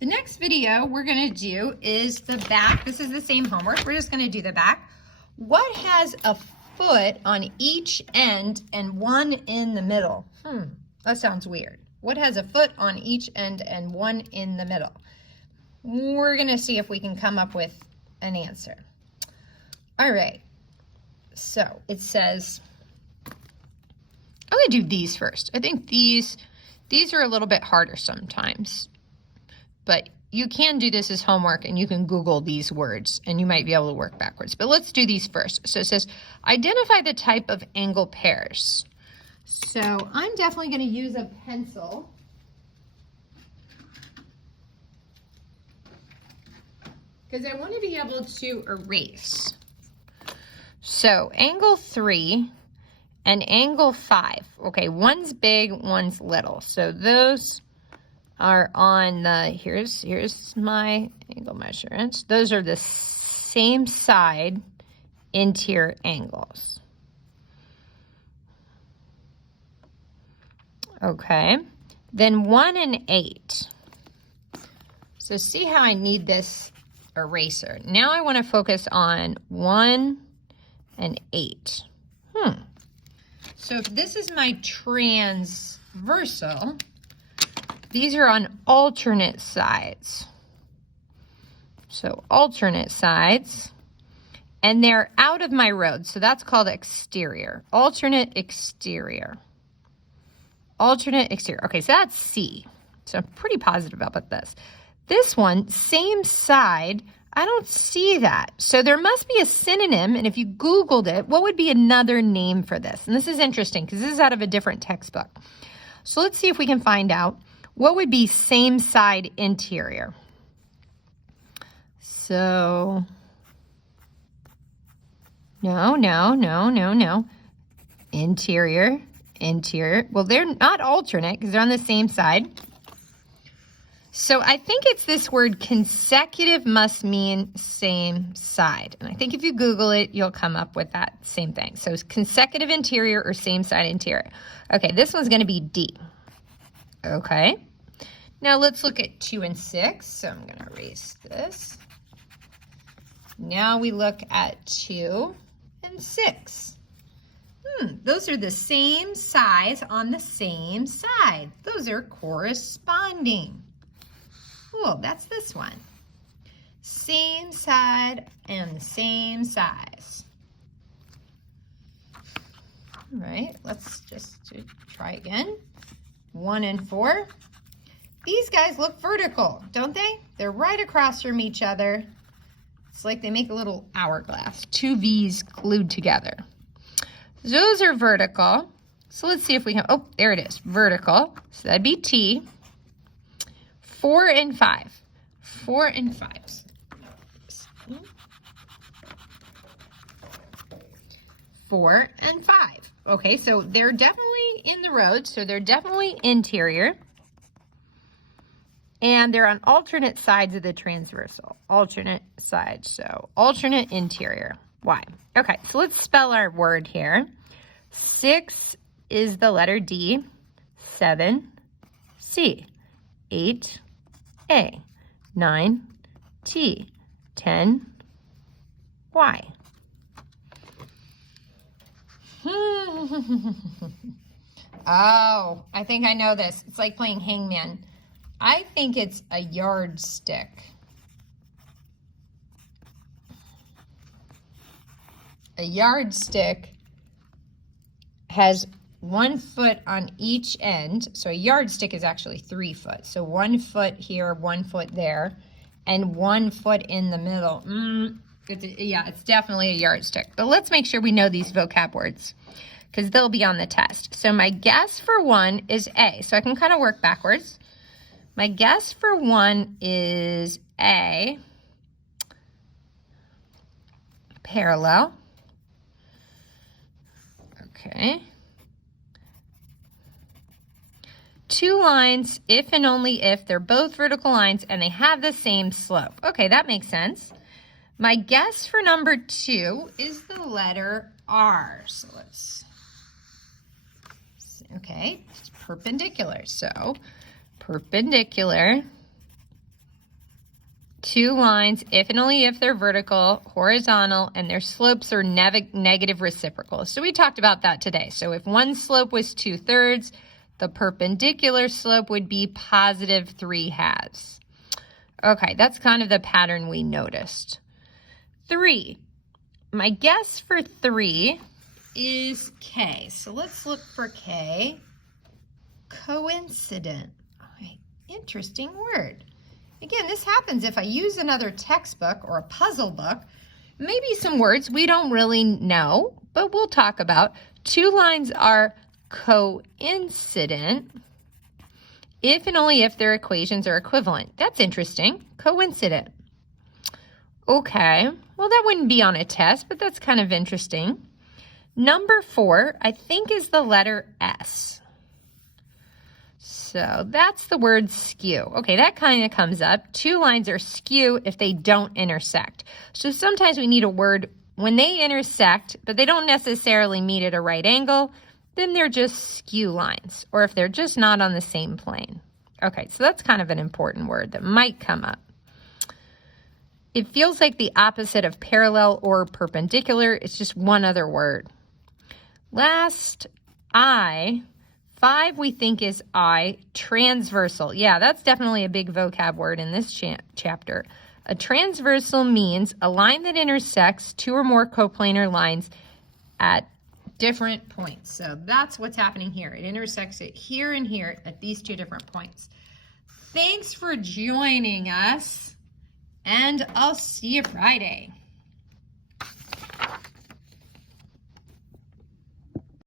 The next video we're going to do is the back. This is the same homework. We're just going to do the back. What has a foot on each end and one in the middle? That sounds weird. What has a foot on each end and one in the middle? We're going to see if we can come up with an answer. All right. So it says, I'm going to do these first. I think these are a little bit harder sometimes. But you can do this as homework and you can Google these words and you might be able to work backwards. But let's do these first. So it says, identify the type of angle pairs. So I'm definitely going to use a pencil. Because I want to be able to erase. So angle 3 and angle 5. Okay, one's big, one's little. So those are on the, here's my angle measurements. Those are the same side interior angles. Okay, then 1 and 8. So see how I need this eraser. Now I want to focus on 1 and 8. So if this is my transversal, these are on alternate sides. So alternate sides, and they're out of my road. So that's called exterior. Alternate exterior. Alternate exterior. Okay, so that's C. So I'm pretty positive about this. This one, same side, I don't see that. So there must be a synonym, and if you Googled it, what would be another name for this? And this is interesting because this is out of a different textbook. So let's see if we can find out. What would be same side interior? So, no. Interior. Well, they're not alternate because they're on the same side. So I think it's this word consecutive must mean same side. And I think if you Google it, you'll come up with that same thing. So it's consecutive interior or same side interior. Okay, this one's going to be D. Okay. Now let's look at 2 and 6. So I'm going to erase this. Now we look at 2 and 6. Those are the same size on the same side. Those are corresponding. Cool, that's this one. Same side and the same size. All right, let's just try again. 1 and 4. These guys look vertical, don't they? They're right across from each other. It's like they make a little hourglass, 2 V's glued together. Those are vertical. So let's see if we can, oh, there it is, vertical. So that'd be T. 4 and 5. 4 and 5. 4 and 5. Okay, so they're definitely in the road, so they're definitely interior. And they're on alternate sides of the transversal. Alternate sides, so alternate interior. Why? Okay, so let's spell our word here. 6 is the letter D. 7, C. 8, A. 9, T. 10, Y. Oh, I think I know this. It's like playing hangman. I think it's a yardstick. A yardstick has 1 foot on each end. So a yardstick is actually 3 foot. So 1 foot here, 1 foot there, and 1 foot in the middle. It's definitely a yardstick. But let's make sure we know these vocab words because they'll be on the test. So my guess for 1 is A. So I can kind of work backwards. My guess for 1 is A. Parallel. Okay. 2 lines, if and only if, they're both vertical lines and they have the same slope. Okay, that makes sense. My guess for number 2 is the letter R. So let's, okay, it's perpendicular. So perpendicular Two lines, if and only if they're vertical, horizontal, and their slopes are negative reciprocal. So we talked about that today. So if one slope was 2/3, the perpendicular slope would be positive 3/2. Okay, that's kind of the pattern we noticed. 3. My guess for 3 is K. So let's look for K. Coincident. Okay, interesting word. Again, this happens if I use another textbook or a puzzle book. Maybe some words we don't really know, but we'll talk about. Two lines are coincident if and only if their equations are equivalent. That's interesting. Coincident. Okay, well that wouldn't be on a test, but that's kind of interesting. Number 4, I think, is the letter S. So that's the word skew. Okay, that kind of comes up. Two lines are skew if they don't intersect. So sometimes we need a word when they intersect, but they don't necessarily meet at a right angle, then they're just skew lines, or if they're just not on the same plane. Okay, so that's kind of an important word that might come up. It feels like the opposite of parallel or perpendicular. It's just one other word. Last, I. 5 we think is I, transversal. Yeah, that's definitely a big vocab word in this chapter. A transversal means a line that intersects two or more coplanar lines at different points. So that's what's happening here. It intersects it here and here at these two different points. Thanks for joining us, and I'll see you Friday.